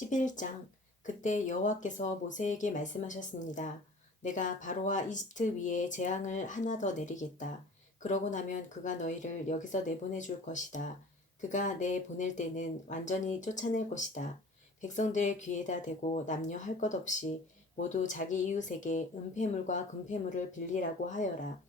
11장. 그때 여호와께서 모세에게 말씀하셨습니다. 내가 바로와 이집트 위에 재앙을 하나 더 내리겠다. 그러고 나면 그가 너희를 여기서 내보내 줄 것이다. 그가 내 보낼 때는 완전히 쫓아낼 것이다. 백성들의 귀에다 대고 남녀 할 것 없이 모두 자기 이웃에게 은폐물과 금폐물을 빌리라고 하여라.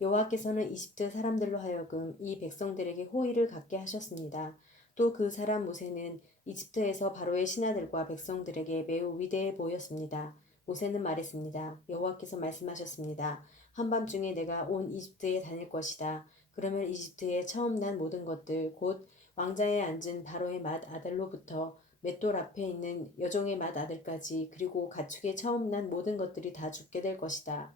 여호와께서는 이집트 사람들로 하여금 이 백성들에게 호의를 갖게 하셨습니다. 또 그 사람 모세는 이집트에서 바로의 신하들과 백성들에게 매우 위대해 보였습니다. 모세는 말했습니다. 여호와께서 말씀하셨습니다. 한밤중에 내가 온 이집트에 다닐 것이다. 그러면 이집트에 처음 난 모든 것들 곧 왕자에 앉은 바로의 맏아들로부터 맷돌 앞에 있는 여종의 맏아들까지 그리고 가축에 처음 난 모든 것들이 다 죽게 될 것이다.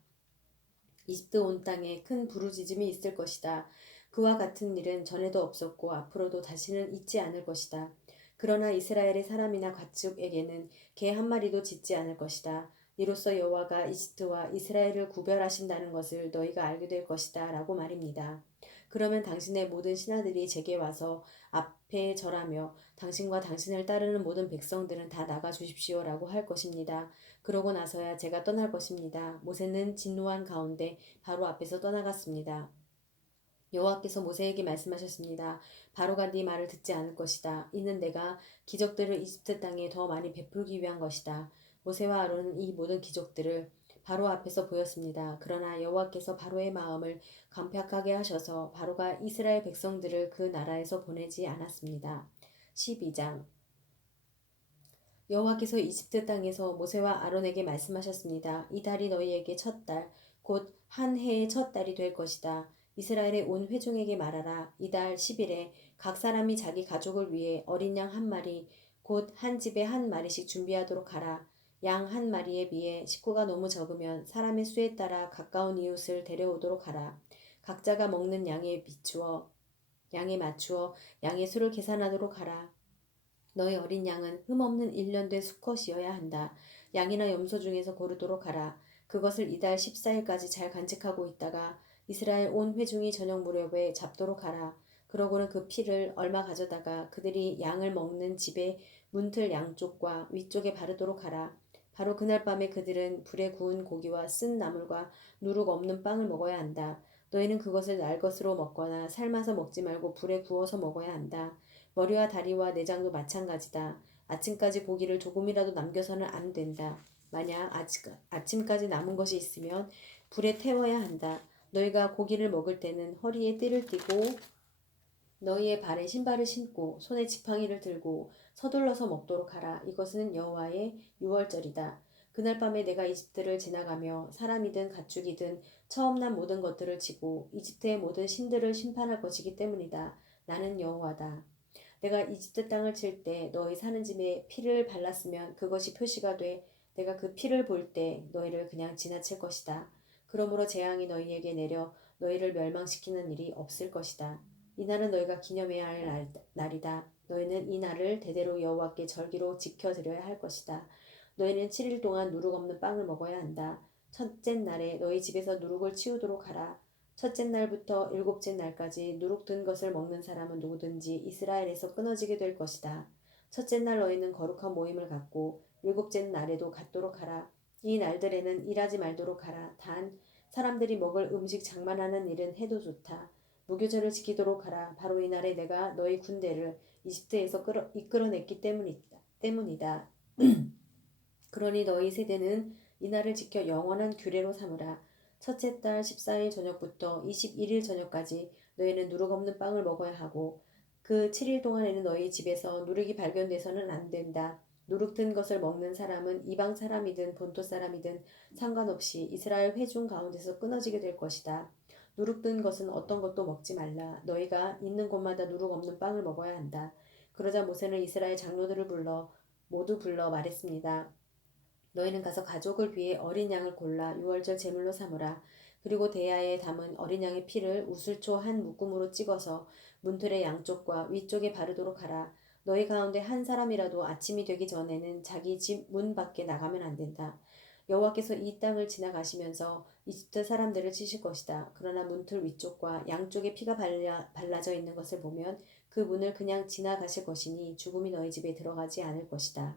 이집트 온 땅에 큰 부르짖음이 있을 것이다. 그와 같은 일은 전에도 없었고 앞으로도 다시는 있지 않을 것이다. 그러나 이스라엘의 사람이나 가축에게는 개 한 마리도 짖지 않을 것이다. 이로써 여호와가 이집트와 이스라엘을 구별하신다는 것을 너희가 알게 될 것이다. 라고 말입니다. 그러면 당신의 모든 신하들이 제게 와서 앞에 절하며 당신과 당신을 따르는 모든 백성들은 다 나가 주십시오. 라고 할 것입니다. 그러고 나서야 제가 떠날 것입니다. 모세는 진노한 가운데 바로 앞에서 떠나갔습니다. 여호와께서 모세에게 말씀하셨습니다. 바로가 네 말을 듣지 않을 것이다. 이는 내가 기적들을 이집트 땅에 더 많이 베풀기 위한 것이다. 모세와 아론은 이 모든 기적들을 바로 앞에서 보였습니다. 그러나 여호와께서 바로의 마음을 강팍하게 하셔서 바로가 이스라엘 백성들을 그 나라에서 보내지 않았습니다. 12장. 여호와께서 이집트 땅에서 모세와 아론에게 말씀하셨습니다. 이 달이 너희에게 첫 달, 곧 한 해의 첫 달이 될 것이다. 이스라엘의 온 회중에게 말하라. 이달 10일에 각 사람이 자기 가족을 위해 어린 양 한 마리, 곧 한 집에 한 마리씩 준비하도록 하라. 양 한 마리에 비해 식구가 너무 적으면 사람의 수에 따라 가까운 이웃을 데려오도록 하라. 각자가 먹는 양에 맞추어 양의 수를 계산하도록 하라. 너희 어린 양은 흠없는 1년 된 수컷이어야 한다. 양이나 염소 중에서 고르도록 하라. 그것을 이달 14일까지 잘 간직하고 있다가 이스라엘 온 회중이 저녁 무렵에 잡도록 하라. 그러고는 그 피를 얼마 가져다가 그들이 양을 먹는 집의 문틀 양쪽과 위쪽에 바르도록 하라. 바로 그날 밤에 그들은 불에 구운 고기와 쓴 나물과 누룩 없는 빵을 먹어야 한다. 너희는 그것을 날 것으로 먹거나 삶아서 먹지 말고 불에 구워서 먹어야 한다. 머리와 다리와 내장도 마찬가지다. 아침까지 고기를 조금이라도 남겨서는 안 된다. 만약 아침까지 남은 것이 있으면 불에 태워야 한다. 너희가 고기를 먹을 때는 허리에 띠를 띠고 너희의 발에 신발을 신고 손에 지팡이를 들고 서둘러서 먹도록 하라. 이것은 여호와의 유월절이다. 그날 밤에 내가 이집트를 지나가며 사람이든 가축이든 처음 난 모든 것들을 치고 이집트의 모든 신들을 심판할 것이기 때문이다. 나는 여호와다. 내가 이집트 땅을 칠 때 너희 사는 집에 피를 발랐으면 그것이 표시가 돼 내가 그 피를 볼 때 너희를 그냥 지나칠 것이다. 그러므로 재앙이 너희에게 내려 너희를 멸망시키는 일이 없을 것이다. 이 날은 너희가 기념해야 할 날이다. 너희는 이 날을 대대로 여호와께 절기로 지켜드려야 할 것이다. 너희는 7일 동안 누룩 없는 빵을 먹어야 한다. 첫째 날에 너희 집에서 누룩을 치우도록 하라. 첫째 날부터 일곱째 날까지 누룩 든 것을 먹는 사람은 누구든지 이스라엘에서 끊어지게 될 것이다. 첫째 날 너희는 거룩한 모임을 갖고 일곱째 날에도 갖도록 하라. 이 날들에는 일하지 말도록 하라. 단 사람들이 먹을 음식 장만하는 일은 해도 좋다. 무교절을 지키도록 하라. 바로 이 날에 내가 너희 군대를 이집트에서 이끌어냈기 때문이다. 그러니 너희 세대는 이 날을 지켜 영원한 규례로 삼으라. 첫째 달 14일 저녁부터 21일 저녁까지 너희는 누룩 없는 빵을 먹어야 하고 그 7일 동안에는 너희 집에서 누룩이 발견돼서는 안 된다. 누룩 든 것을 먹는 사람은 이방 사람이든 본토 사람이든 상관없이 이스라엘 회중 가운데서 끊어지게 될 것이다. 누룩 든 것은 어떤 것도 먹지 말라. 너희가 있는 곳마다 누룩 없는 빵을 먹어야 한다. 그러자 모세는 이스라엘 장로들을 모두 불러 말했습니다. 너희는 가서 가족을 위해 어린 양을 골라 유월절 제물로 삼으라. 그리고 대야에 담은 어린 양의 피를 우슬초 한 묶음으로 찍어서 문틀의 양쪽과 위쪽에 바르도록 하라. 너희 가운데 한 사람이라도 아침이 되기 전에는 자기 집 문 밖에 나가면 안 된다. 여호와께서 이 땅을 지나가시면서 이집트 사람들을 치실 것이다. 그러나 문틀 위쪽과 양쪽에 피가 발라져 있는 것을 보면 그 문을 그냥 지나가실 것이니 죽음이 너희 집에 들어가지 않을 것이다.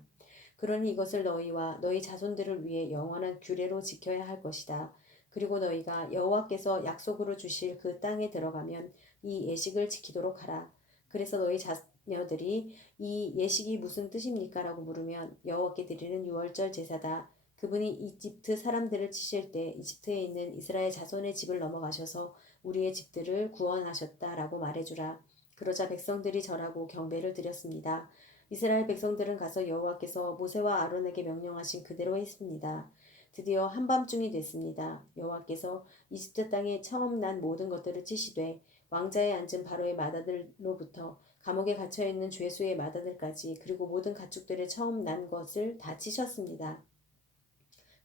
그러니 이것을 너희와 너희 자손들을 위해 영원한 규례로 지켜야 할 것이다. 그리고 너희가 여호와께서 약속으로 주실 그 땅에 들어가면 이 예식을 지키도록 하라. 그래서 너희 자녀들이 이 예식이 무슨 뜻입니까? 라고 물으면 여호와께 드리는 유월절 제사다. 그분이 이집트 사람들을 치실 때 이집트에 있는 이스라엘 자손의 집을 넘어가셔서 우리의 집들을 구원하셨다라고 말해주라. 그러자 백성들이 절하고 경배를 드렸습니다. 이스라엘 백성들은 가서 여호와께서 모세와 아론에게 명령하신 그대로 했습니다. 드디어 한밤중이 됐습니다. 여호와께서 이집트 땅에 처음 난 모든 것들을 치시되 왕자에 앉은 바로의 맏아들로부터 감옥에 갇혀 있는 죄수의 맏아들까지 그리고 모든 가축들의 처음 난 것을 다 치셨습니다.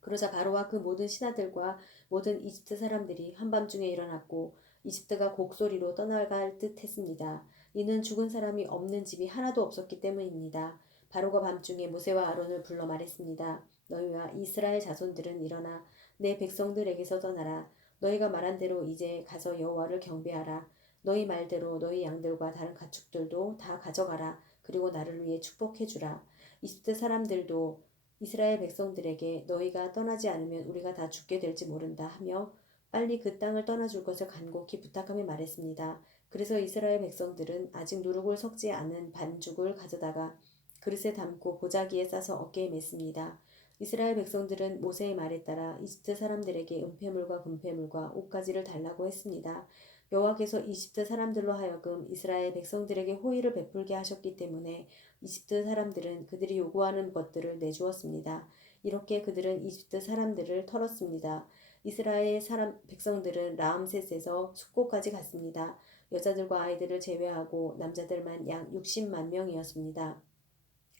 그러자 바로와 그 모든 신하들과 모든 이집트 사람들이 한밤중에 일어났고 이집트가 곡소리로 떠나갈 듯 했습니다. 이는 죽은 사람이 없는 집이 하나도 없었기 때문입니다. 바로가 밤중에 모세와 아론을 불러 말했습니다. 너희와 이스라엘 자손들은 일어나 내 백성들에게서 떠나라. 너희가 말한 대로 이제 가서 여호와를 경배하라. 너희 말대로 너희 양들과 다른 가축들도 다 가져가라. 그리고 나를 위해 축복해 주라. 이집트 사람들도 이스라엘 백성들에게 너희가 떠나지 않으면 우리가 다 죽게 될지 모른다 하며 빨리 그 땅을 떠나줄 것을 간곡히 부탁하며 말했습니다. 그래서 이스라엘 백성들은 아직 누룩을 섞지 않은 반죽을 가져다가 그릇에 담고 보자기에 싸서 어깨에 맸습니다. 이스라엘 백성들은 모세의 말에 따라 이집트 사람들에게 은폐물과 금폐물과 옷가지를 달라고 했습니다. 여호와께서 이집트 사람들로 하여금 이스라엘 백성들에게 호의를 베풀게 하셨기 때문에 이집트 사람들은 그들이 요구하는 것들을 내주었습니다. 이렇게 그들은 이집트 사람들을 털었습니다. 이스라엘 사람 백성들은 라암셋에서 숫곳까지 갔습니다. 여자들과 아이들을 제외하고 남자들만 약 60만 명이었습니다.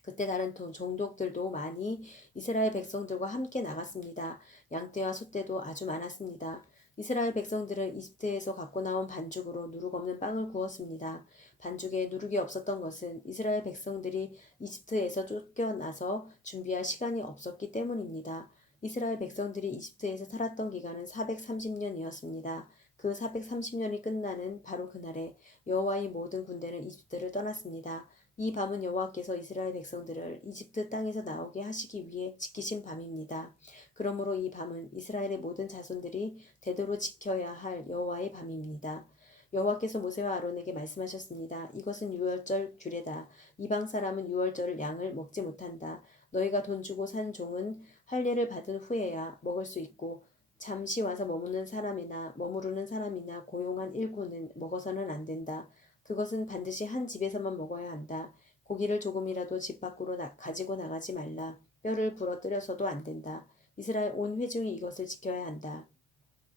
그때 다른 종족들도 많이 이스라엘 백성들과 함께 나갔습니다. 양떼와 소떼도 아주 많았습니다. 이스라엘 백성들은 이집트에서 갖고 나온 반죽으로 누룩 없는 빵을 구웠습니다. 반죽에 누룩이 없었던 것은 이스라엘 백성들이 이집트에서 쫓겨나서 준비할 시간이 없었기 때문입니다. 이스라엘 백성들이 이집트에서 살았던 기간은 430년이었습니다. 그 430년이 끝나는 바로 그날에 여호와의 모든 군대는 이집트를 떠났습니다. 이 밤은 여호와께서 이스라엘 백성들을 이집트 땅에서 나오게 하시기 위해 지키신 밤입니다. 그러므로 이 밤은 이스라엘의 모든 자손들이 되도록 지켜야 할 여호와의 밤입니다. 여호와께서 모세와 아론에게 말씀하셨습니다. 이것은 유월절 규례다. 이방 사람은 유월절 양을 먹지 못한다. 너희가 돈 주고 산 종은 할례를 받은 후에야 먹을 수 있고 잠시 와서 머무르는 사람이나 고용한 일꾼은 먹어서는 안 된다. 그것은 반드시 한 집에서만 먹어야 한다. 고기를 조금이라도 집 밖으로 가지고 나가지 말라. 뼈를 부러뜨려서도 안 된다. 이스라엘 온 회중이 이것을 지켜야 한다.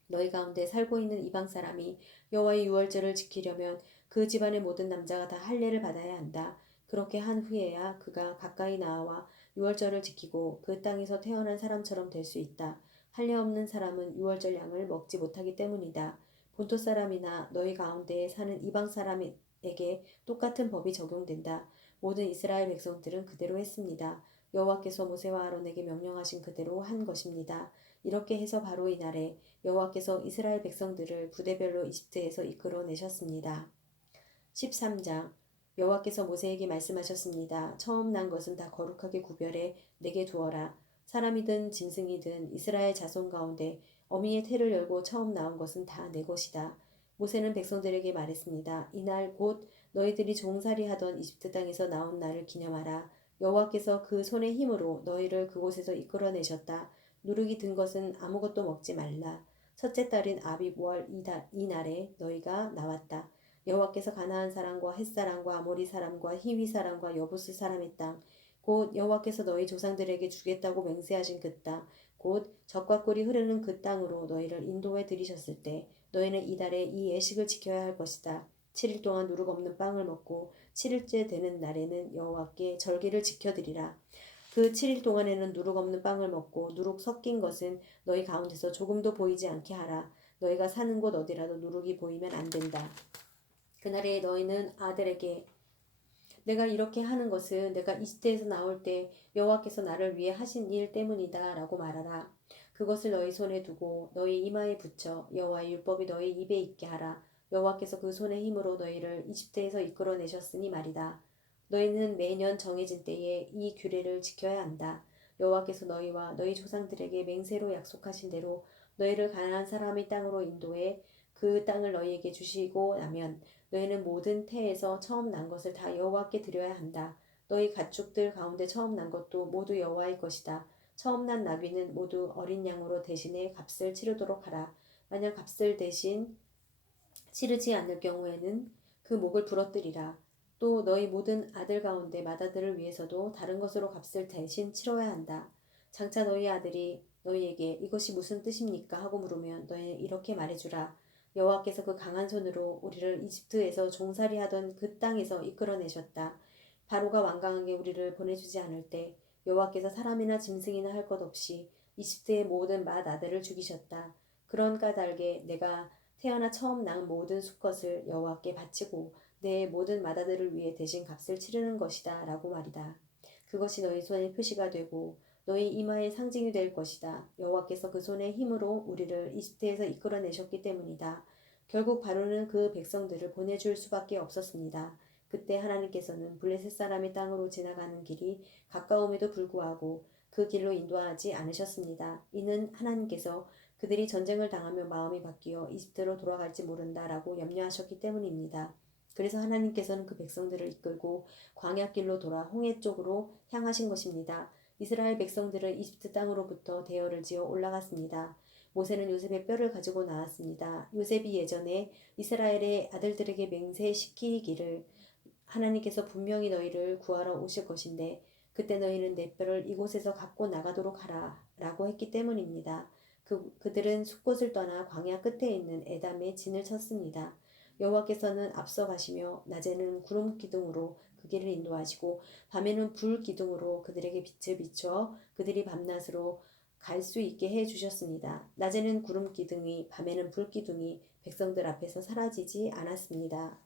너희 가운데 살고 있는 이방 사람이 여호와의 유월절을 지키려면 그 집안의 모든 남자가 다 할례를 받아야 한다. 그렇게 한 후에야 그가 가까이 나와 유월절을 지키고 그 땅에서 태어난 사람처럼 될 수 있다. 할례 없는 사람은 유월절 양을 먹지 못하기 때문이다. 본토 사람이나 너희 가운데에 사는 이방 사람에게 똑같은 법이 적용된다. 모든 이스라엘 백성들은 그대로 했습니다. 여호와께서 모세와 아론에게 명령하신 그대로 한 것입니다. 이렇게 해서 바로 이날에 여호와께서 이스라엘 백성들을 부대별로 이집트에서 이끌어 내셨습니다. 13장 여호와께서 모세에게 말씀하셨습니다. 처음 난 것은 다 거룩하게 구별해 내게 두어라. 사람이든 짐승이든 이스라엘 자손 가운데 어미의 태를 열고 처음 나온 것은 다 내 것이다. 모세는 백성들에게 말했습니다. 이날 곧 너희들이 종살이하던 이집트 땅에서 나온 날을 기념하라. 여호와께서 그 손의 힘으로 너희를 그곳에서 이끌어내셨다. 누룩이 든 것은 아무것도 먹지 말라. 첫째 달인 아비월 이날에 너희가 나왔다. 여호와께서 가나안 사람과 헷 사람과 아모리 사람과 히위 사람과 여부스 사람의 땅, 곧 여호와께서 너희 조상들에게 주겠다고 맹세하신 그 땅, 곧 젖과 꿀이 흐르는 그 땅으로 너희를 인도해 들이셨을 때 너희는 이달에 이 예식을 지켜야 할 것이다. 7일 동안 누룩 없는 빵을 먹고 7일째 되는 날에는 여호와께 절기를 지켜드리라. 그 7일 동안에는 누룩 없는 빵을 먹고 누룩 섞인 것은 너희 가운데서 조금도 보이지 않게 하라. 너희가 사는 곳 어디라도 누룩이 보이면 안 된다. 그날에 너희는 아들에게 내가 이렇게 하는 것은 내가 이집트에서 나올 때 여호와께서 나를 위해 하신 일 때문이다 라고 말하라. 그것을 너희 손에 두고 너희 이마에 붙여 여호와의 율법이 너희 입에 있게 하라. 여호와께서 그 손의 힘으로 너희를 이집트에서 이끌어내셨으니 말이다. 너희는 매년 정해진 때에 이 규례를 지켜야 한다. 여호와께서 너희와 너희 조상들에게 맹세로 약속하신 대로 너희를 가나안 사람의 땅으로 인도해 그 땅을 너희에게 주시고 나면 너희는 모든 태에서 처음 난 것을 다 여호와께 드려야 한다. 너희 가축들 가운데 처음 난 것도 모두 여호와의 것이다. 처음 난 나귀는 모두 어린 양으로 대신에 값을 치르도록 하라. 만약 값을 대신 치르지 않을 경우에는 그 목을 부러뜨리라. 또 너희 모든 아들 가운데 맏아들을 위해서도 다른 것으로 값을 대신 치러야 한다. 장차 너희 아들이 너희에게 이것이 무슨 뜻입니까? 하고 물으면 너희는 이렇게 말해주라. 여호와께서 그 강한 손으로 우리를 이집트에서 종살이하던 그 땅에서 이끌어내셨다. 바로가 완강하게 우리를 보내주지 않을 때 여호와께서 사람이나 짐승이나 할 것 없이 이집트의 모든 맏아들을 죽이셨다. 그런 까닭에 내가 태어나 처음 낳은 모든 수컷을 여호와께 바치고 내 모든 맏아들을 위해 대신 값을 치르는 것이다 라고 말이다. 그것이 너희 손의 표시가 되고 너희 이마의 상징이 될 것이다. 여호와께서 그 손의 힘으로 우리를 이집트에서 이끌어내셨기 때문이다. 결국 바로는 그 백성들을 보내줄 수밖에 없었습니다. 그때 하나님께서는 블레셋 사람의 땅으로 지나가는 길이 가까움에도 불구하고 그 길로 인도하지 않으셨습니다. 이는 하나님께서 그들이 전쟁을 당하며 마음이 바뀌어 이집트로 돌아갈지 모른다라고 염려하셨기 때문입니다. 그래서 하나님께서는 그 백성들을 이끌고 광야길로 돌아 홍해 쪽으로 향하신 것입니다. 이스라엘 백성들은 이집트 땅으로부터 대열을 지어 올라갔습니다. 모세는 요셉의 뼈를 가지고 나왔습니다. 요셉이 예전에 이스라엘의 아들들에게 맹세시키기를 하나님께서 분명히 너희를 구하러 오실 것인데 그때 너희는 내 뼈를 이곳에서 갖고 나가도록 하라 라고 했기 때문입니다. 그들은 숲곳을 떠나 광야 끝에 있는 에담에 진을 쳤습니다. 여호와께서는 앞서 가시며 낮에는 구름 기둥으로 그 길을 인도하시고 밤에는 불 기둥으로 그들에게 빛을 비춰 그들이 밤낮으로 갈 수 있게 해 주셨습니다. 낮에는 구름 기둥이 밤에는 불 기둥이 백성들 앞에서 사라지지 않았습니다.